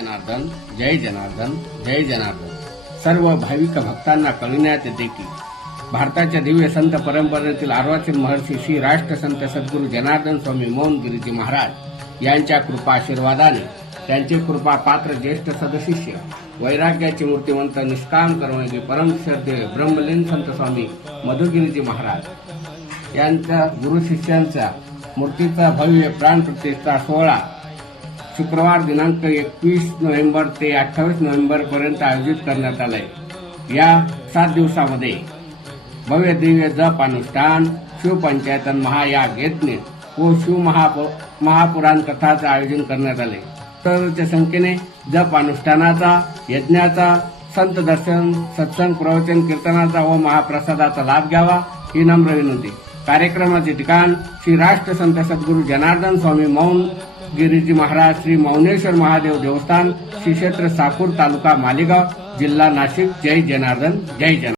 जनार्दन, जय जनार्दन, जय जनार्दन. सर्व भाविक भक्तांना कळविण्यात येते की भारताच्या दिव्य संत परंपरेतील आर्वाचीन महर्षी श्री राष्ट्रसंत सद्गुरू जनार्दन स्वामी मौनगिरीजी महाराज यांच्या कृपा आशीर्वादाने त्यांचे कृपा पात्र ज्येष्ठ सदशिष्य वैराग्याचे मूर्तिवंत निष्काम कर्मयोगी परम श्रद्धेय ब्रह्मलीन संत स्वामी मधुगिरीजी महाराज यांच्या गुरु शिष्यांचा मूर्तीचा भव्य प्राण प्रतिष्ठा सोहळा शुक्रवार दिनांक 21 नोव्हेंबर ते 28 नोव्हेंबर पर्यंत आयोजित करण्यात आलाय. या 7 दिवसामध्ये भव्य दिव्य जप अनुष्ठान, शिवपंचायतन महायाग यज्ञ व शिव महापुराण कथाचं आयोजन करण्यात आले. सर्वच्या संख्येने जप अनुष्ठानाचा, यज्ञाचा, संत दर्शन, सत्संग, प्रवचन, कीर्तनाचा व महाप्रसादाचा लाभ घ्यावा ही नम्र विनंती. कार्यक्रमाचे ठिकाण श्री राष्ट्रसंत सद्गुरू जनार्दन स्वामी मौन गिरीजी महाराज श्री मौनेश्वर महादेव देवस्थान, श्री क्षेत्र साकूर, तालुका मालेगाव, जिल्हा नाशिक. जय जनार्दन, जय जनार्दन.